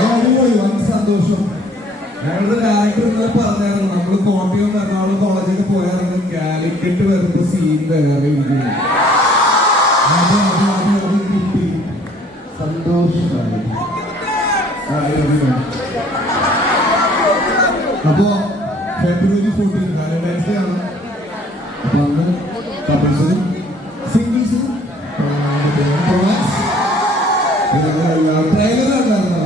അടിപൊളി വൻ സന്തോഷം. ഞങ്ങളുടെ ഡയറക്ടർ ഇന്നലെ പറഞ്ഞായിരുന്നു നമ്മൾ കോട്ടയം എറണാകുളം കോളേജിൽ പോയായിരുന്നു കാലിക്കറ്റ് വരുമ്പോ സീൻ വേറെ ഇരിക്കുന്നു. കിട്ടി സന്തോഷമായി. അപ്പോ ഫെബ്രുവരി 14 വാലന്റൈൻസ് ഡേ ആണ്. അപ്പൊ അന്ന് കപ്പിൾസിനും സിംഗിൾസിനും ട്രെയിലർ ഉണ്ടായിരുന്നോ?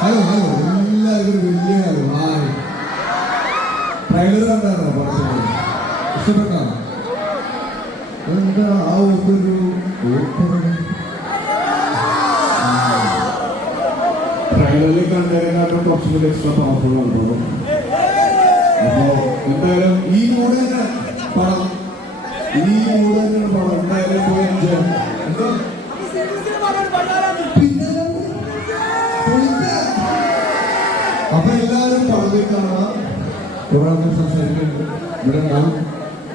ഹലോ ഹലോ എല്ലാവരും വലിയ ഹലോ ഹായ്. ട്രെയിലർ ഉണ്ടായിരുന്നോ? പടത്തിന് ഇഷ്ടപ്പെട്ടോ? എന്താ ആ ഒരു ട്രെയിലറിൽ കണ്ടതിനേക്കാളും കുറച്ചുകൂടി എക്സ്ട്രാ പവർഫുൾ ആണ്. അപ്പോ എന്തായാലും ഈ മൂഡ് തന്നെ പടം, ഈ മൂഡ് തന്നെയാണ് പടം. എന്തായാലും പോയി എൻജോയ്. എന്തോ അപ്പൊ എല്ലാവരും പടത്തിൽ കാണാം. കുറെ സംസാരിക്കുന്നുണ്ട്. ഇവിടെ നാം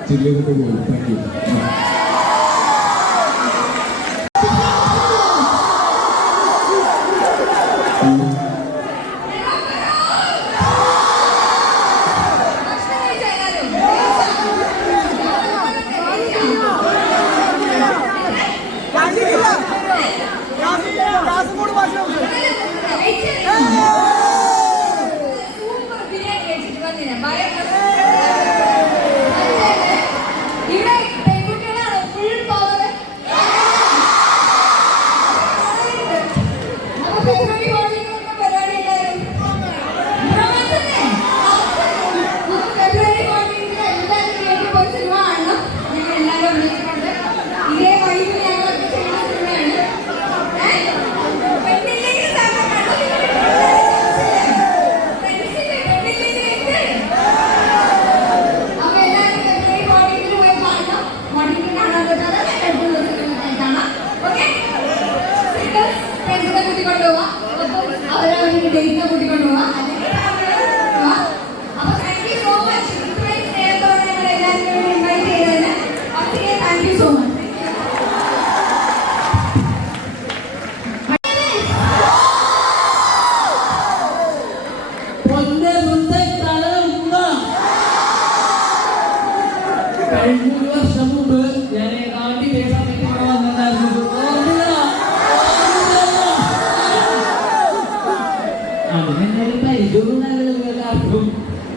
ജില്ലയിലേക്ക് പോകും. Thank you.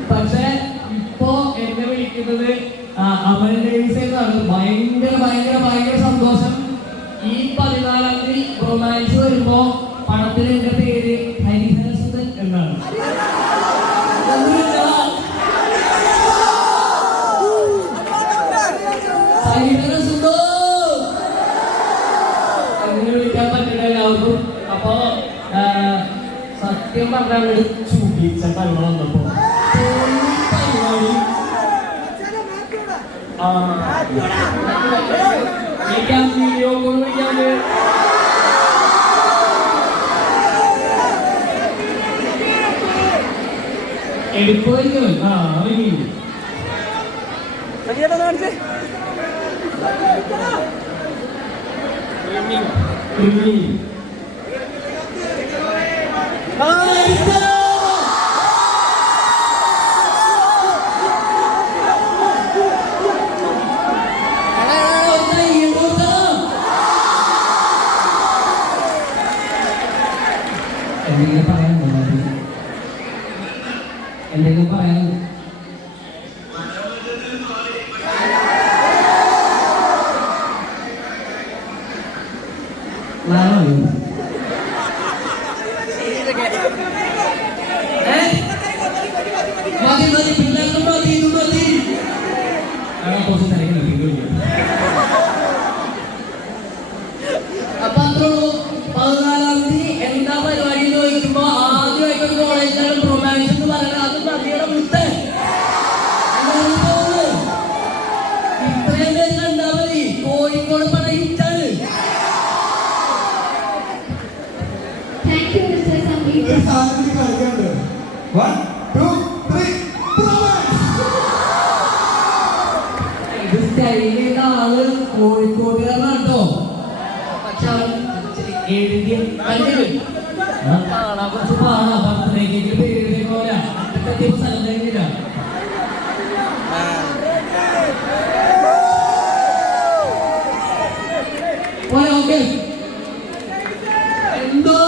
പക്ഷെ ഇപ്പോ എന്നെ വിളിക്കുന്നത് അമൽ ഡേവിസ് എന്നാണ്. ഭയങ്കര ഭയങ്കര ഭയങ്കര സന്തോഷം. ഈ 14-ാം തീയതി റൊമാൻസ് വരുമ്പോ പടത്തിൽ എന്റെ പേര് ഹരിഹരസുധൻ എന്നാണ്. ഹരിഹരസുധോ അങ്ങനെ വിളിക്കാൻ പറ്റില്ല എല്ലാവർക്കും. അപ്പൊ സത്യം പറഞ്ഞാൽ ചൂടിച്ച പരിപാടി വന്നപ്പോ വീഡിയോ കോൾ വിളിക്കാണ്ട് എടുക്കുമായിരിക്കും. എന്തെങ്കിലും പറയാനുണ്ടോ? എന്തെങ്കിലും പറയാനുണ്ടോ? അപ്പൊ അത്രോ 14-ാം തീയതി എന്താ പരിപാടി എന്ന് ചോദിക്കുമ്പോ ആദ്യമായിട്ടൊരു കോളേജിലാണ് റൊമാൻസ് എന്ന് പറയുന്നത്. അത് നദിയുടെ മുത്ത് ഇത്രയും പേര് കണ്ടാ മതി. കോഴിക്കോട് പടം ഹിറ്റാണ്. ഇത് സ്റ്റൈലിൽ ആള് കോഴിക്കോട്ടുകാരനാണ് കേട്ടോ. പക്ഷെ അവൻ എഴുതി കാണാൻ കുറച്ച് പാടാ. പത്രത്തിലേക്ക് പേര് പോലെ സ്ഥലം കഴിഞ്ഞില്ല. ഓക്കെ എന്തോ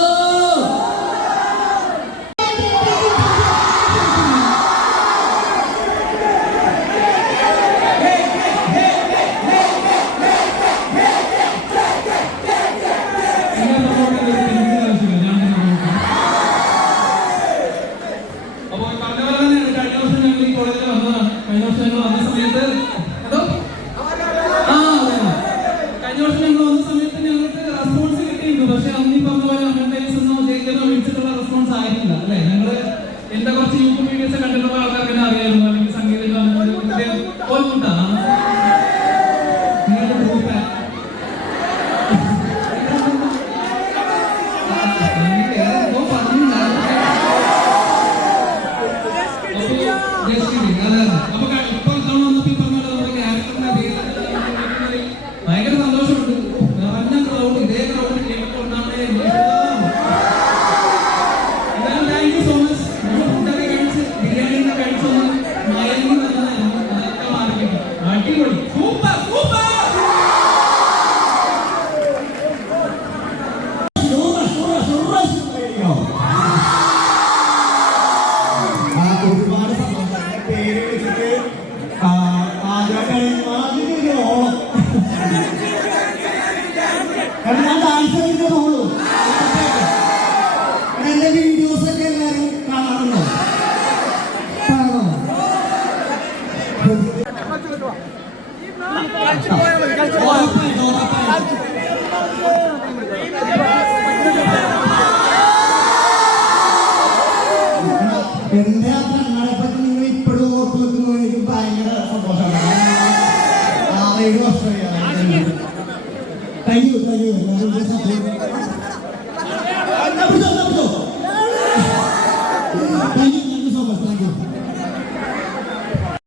എന്റെ കുറച്ച് യൂട്യൂബ് വീഡിയോസ് കണ്ടിട്ടുള്ള ആൾക്കാർക്ക് തന്നെ അറിയായിരുന്നു, അല്ലെങ്കിൽ സംഗീതം ഓർമ്മ ഭയങ്കര സന്തോഷമുണ്ട്. നിറഞ്ഞ ക്രൗഡ്, ഇതേ ക്രൗഡ് കേൾക്കൊണ്ടാണ്. എന്തായാലും താങ്ക് യു സോ മച്ച്. നമ്മൾ ഫുഡൊക്കെ കഴിച്ച് ബിരിയാണി കഴിച്ചൊന്ന് മയങ്ങി വന്നതായിരുന്നു. അതൊക്കെ മാറിക്കിട്ടും. അടിപൊളി, സൂപ്പർ സൂപ്പർ. ഒരുപാട് സന്തോഷം. പേര് വിളിച്ചിട്ട് ആദ്യമായിട്ടാണ് ഓണം. കാരണം ഞാൻ ഡാൻസ് കളിക്കുന്നോളൂ. എന്റെ വീഡിയോസ് ഒക്കെ എല്ലാവരും കാണാറുണ്ടോ? എന്റെ ആ കണ്ണാടെ പറ്റി നിങ്ങൾ ഇപ്പോഴും ഓർത്ത് വെക്കുന്നു. എനിക്ക് ഭയങ്കര സന്തോഷമാണ്. 6-7 വർഷമായി. Thank you thank you. Thank you so much. Thank you.